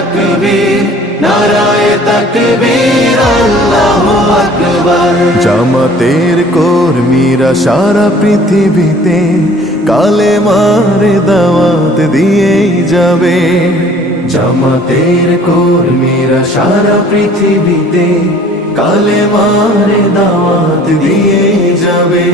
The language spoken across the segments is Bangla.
তাকবীর নারায়ে তাকবীর আল্লাহু আকবার। জামাতের কর্মীরা সারা পৃথিবীতে কালেমার দাওয়াত দিয়েই যাবে। জামাতের কর্মীরা সারা পৃথিবীতে কালেমার দাওয়াত দিয়েই যাবে।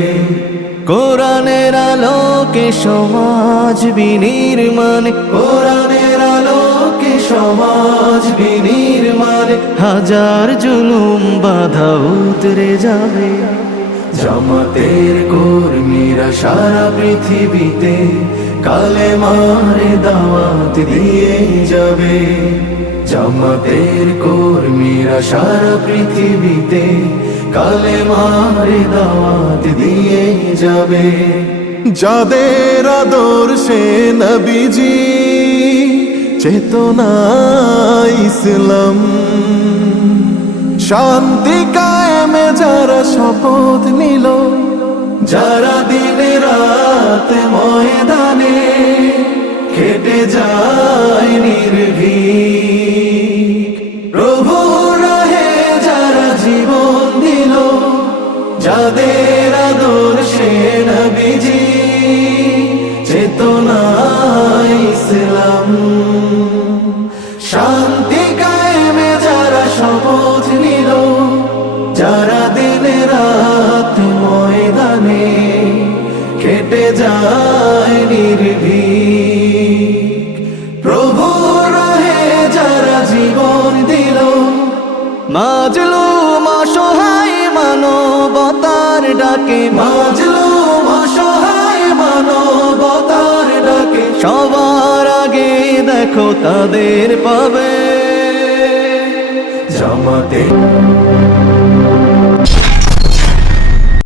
কোরআনের আলোকে সমাজ বিনির্মাণ, কোরআনের আলোকে সমাজ বিনির্মাণ, হাজার জুলুম বাধা উতরে যাবে। জামাতের কর্মীরা সারা পৃথিবীতে কালেমার দাওয়াত দিয়ে যাবে। জামাতের কর্মীরা সারা পৃথিবীতে কালেমার দাওয়াত দিয়ে যাবে। যাদের আদর্শে নবীজি চেতনা ইসলাম, শান্তি কায়েমে যারা শপথ নিল, যারা দিন রাত ময়দানে খেটে যায় নির্ভীক, প্রভু রাহে যারা জীবন দিল, যাদের আদর্শে নবীজি চেতনা ইসলাম, শান্তি কায়েমে যারা শপথ নিল, যারা দিন রাত ময়দানে খেটে যায় নির্ভীক, প্রভু রাহে যারা জীবন দিল, মাজলুম অসহায় মানবতার ডাকে, মাজলুম অসহায় মানবতার ডাকে, সবার আগে দেখো তাদের পাবে। জামাতে